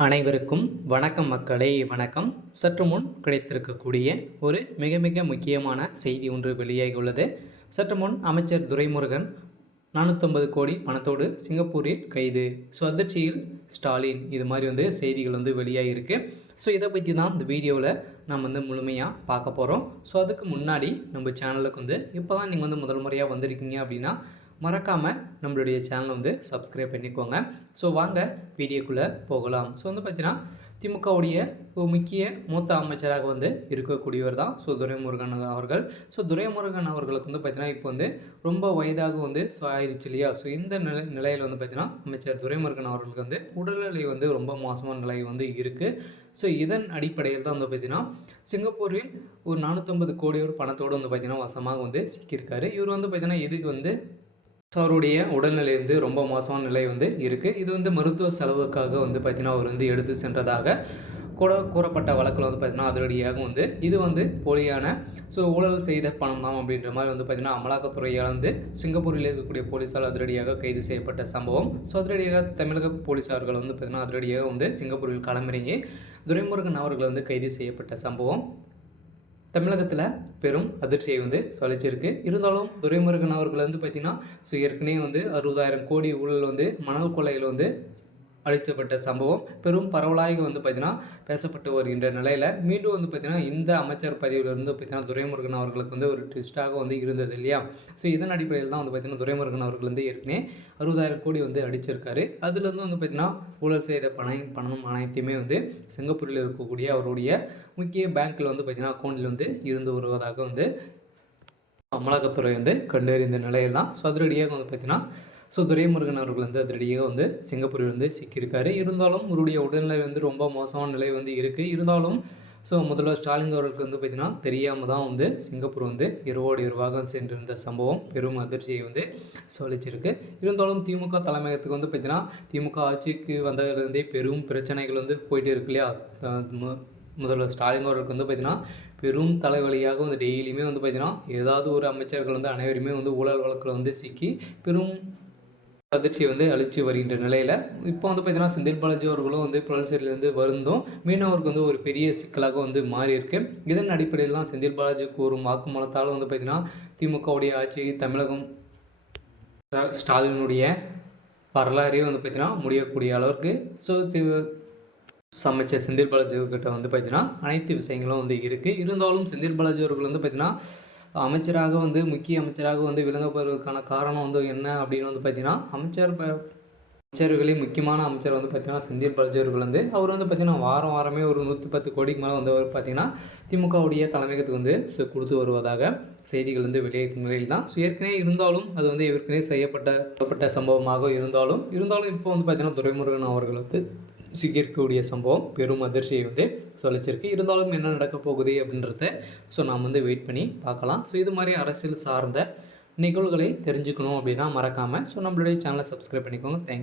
அனைவருக்கும் வணக்கம் மக்களே, வணக்கம். சற்று முன் கிடைத்திருக்கக்கூடிய ஒரு மிக மிக முக்கியமான செய்தி ஒன்று வெளியாகியுள்ளது. சற்று முன் அமைச்சர் துரைமுருகன் 450 கோடி பணத்தோடு சிங்கப்பூரில் கைது. அதிர்ச்சியில் ஸ்டாலின், இது மாதிரி செய்திகள் வெளியாகிருக்கு. இதை பற்றி தான் இந்த வீடியோவில் நாம் முழுமையாக பார்க்க போகிறோம். அதுக்கு முன்னாடி நம்ம சேனலுக்கு இப்போ தான் நீங்கள் முதல் முறையாக வந்திருக்கீங்க அப்படின்னா மறக்காமல் நம்மளுடைய சேனலை சப்ஸ்கிரைப் பண்ணிக்கோங்க. வாங்க வீடியோக்குள்ளே போகலாம். பார்த்தீங்கன்னா திமுகவுடைய முக்கிய மூத்த அமைச்சராக இருக்கக்கூடியவர் தான் துரைமுருகன் அவர்கள். துரைமுருகன் அவர்களுக்கு பார்த்தீங்கன்னா இப்போ ரொம்ப வயதாக ஆயிடுச்சு இல்லையா. இந்த நிலையில் பார்த்தீங்கன்னா அமைச்சர் துரைமுருகன் அவர்களுக்கு உடல்நிலை ரொம்ப மோசமான நிலை இருக்குது. இதன் அடிப்படையில் தான் பார்த்தீங்கன்னா சிங்கப்பூரில் ஒரு 450 கோடியோட பணத்தோடு பார்த்தீங்கன்னா வசமாக சிக்கியிருக்காரு. இவர் பார்த்தீங்கன்னா இதுக்கு அவருடைய உடல்நிலை ரொம்ப மோசமான நிலை இருக்குது. இது மருத்துவ செலவுக்காக பார்த்தீங்கன்னா அவர் எடுத்து சென்றதாக கூறப்பட்ட வழக்கில் பார்த்தீங்கன்னா அதிரடியாக இது போலியான ஊழல் செய்த பணம் தான் அப்படின்ற மாதிரி பார்த்தீங்கன்னா அமலாக்கத்துறையால் சிங்கப்பூரில் இருக்கக்கூடிய போலீஸால் அதிரடியாக கைது செய்யப்பட்ட சம்பவம். அதிரடியாக தமிழக போலீஸார்கள் பார்த்தீங்கன்னா அதிரடியாக சிங்கப்பூரில் களமிறங்கி துரைமுருகன் அவர்கள் கைது செய்யப்பட்ட சம்பவம் தமிழகத்தில் பெரும் அதிர்ச்சியை சொல்லிச்சிருக்கு. இருந்தாலும் துரைமுருகன் அவர்கள் பார்த்திங்கன்னா ஏற்கனவே 60,000 கோடி ஊழல் மணல் கொள்ளையில் அளிக்கப்பட்ட சம்பவம் பெரும் பரவலாக பார்த்திங்கன்னா பேசப்பட்டு வருகின்ற நிலையில் மீண்டும் பார்த்திங்கன்னா இந்த அமைச்சர் பதவியிலிருந்து பார்த்திங்கன்னா துரைமுருகன் அவர்களுக்கு ஒரு ட்விஸ்டாக இருந்தது இல்லையா. இதன் அடிப்படையில் தான் பார்த்திங்கன்னா துரைமுருகன் அவர்கள் ஏற்கனவே 60,000 கோடி அடிச்சிருக்காரு. அதுலேருந்து பார்த்திங்கன்னா ஊழல் செய்த பணம் அனைத்தையுமே சிங்கப்பூரில் இருக்கக்கூடிய அவருடைய முக்கிய பேங்க்கில் பார்த்திங்கன்னா அக்கௌண்ட்டில் இருந்து வருவதாக அமலாக்கத்துறை கண்டறிந்த நிலையில் தான் அதிரடியாக பார்த்திங்கன்னா துரைமுருகன் அவர்கள் அதிரடியாக சிங்கப்பூரில் சிக்கியிருக்காரு. இருந்தாலும் அவருடைய உடல்நிலை ரொம்ப மோசமான நிலை இருக்குது. இருந்தாலும் முதல்வர் ஸ்டாலின் அவர்களுக்கு பார்த்திங்கன்னா தெரியாமல் தான் சிங்கப்பூர் இரவோடு இரவாக சென்றிருந்த சம்பவம் பெரும் அதிர்ச்சியை சொல்லிச்சிருக்கு. இருந்தாலும் திமுக தலைமையகத்துக்கு பார்த்திங்கன்னா திமுக ஆட்சிக்கு வந்ததிலிருந்தே பெரும் பிரச்சனைகள் போயிட்டு இருக்கு இல்லையா. முதல்வர் ஸ்டாலின் அவர்களுக்கு பார்த்திங்கன்னா பெரும் தலைவலியாக டெய்லியுமே பார்த்திங்கன்னா ஏதாவது ஒரு அமைச்சர்கள் அனைவருமே ஊழல் வழக்கில் சிக்கி பெரும் அதிர்ச்சி அழிச்சு வருகின்ற நிலையில் இப்போ பார்த்திங்கன்னா செந்தில் பாலாஜி அவர்களும் புலனசிலிருந்து வருந்தும் மீனவருக்கு ஒரு பெரிய சிக்கலாக மாறி இருக்கு. இதன் அடிப்படையில் தான் செந்தில் பாலாஜி கூறும் வாக்குமூலத்தால் பார்த்திங்கன்னா திமுகவுடைய ஆட்சி தமிழகம் ஸ்டாலினுடைய வரலாறே பார்த்திங்கன்னா முடியக்கூடிய அளவுக்கு அமைச்சர் செந்தில் பாலாஜி கிட்ட பார்த்திங்கன்னா அனைத்து விஷயங்களும் இருக்குது. இருந்தாலும் செந்தில் பாலாஜி அவர்கள் பார்த்திங்கன்னா அமைச்சராக முக்கிய அமைச்சராக விளங்கப்படுவதற்கான காரணம் என்ன அப்படின்னு பார்த்திங்கன்னா அமைச்சர்களின் முக்கியமான அமைச்சர் பார்த்திங்கன்னா செந்தில் பாலாஜி அவர்கள் அவர் பார்த்திங்கன்னா வாரமே ஒரு 110 கோடிக்கு மேலே பார்த்திங்கன்னா திமுகவுடைய தலைமையகத்துக்கு கொடுத்து வருவதாக செய்திகள் வெளியிட்ட நிலையில் தான். ஏற்கனவே இருந்தாலும் அது ஏற்கனவே செய்யப்பட்ட சம்பவமாக இருந்தாலும் இப்போ பார்த்திங்கன்னா துரைமுருகன் அவர்களுக்கு சிக்கியிருக்கக்கூடிய சம்பவம் பெரும் அதிர்ச்சியை சொல்லிச்சிருக்கு. இருந்தாலும் என்ன நடக்க போகுது அப்படின்றத நாம் வெயிட் பண்ணி பார்க்கலாம். இது மாதிரி அரசியல் சார்ந்த நிகழ்வுகளை தெரிஞ்சுக்கணும் அப்படின்னா மறக்காமல் நம்மளுடைய சேனலை சப்ஸ்கிரைப் பண்ணிக்கோங்க. தேங்க்யூ.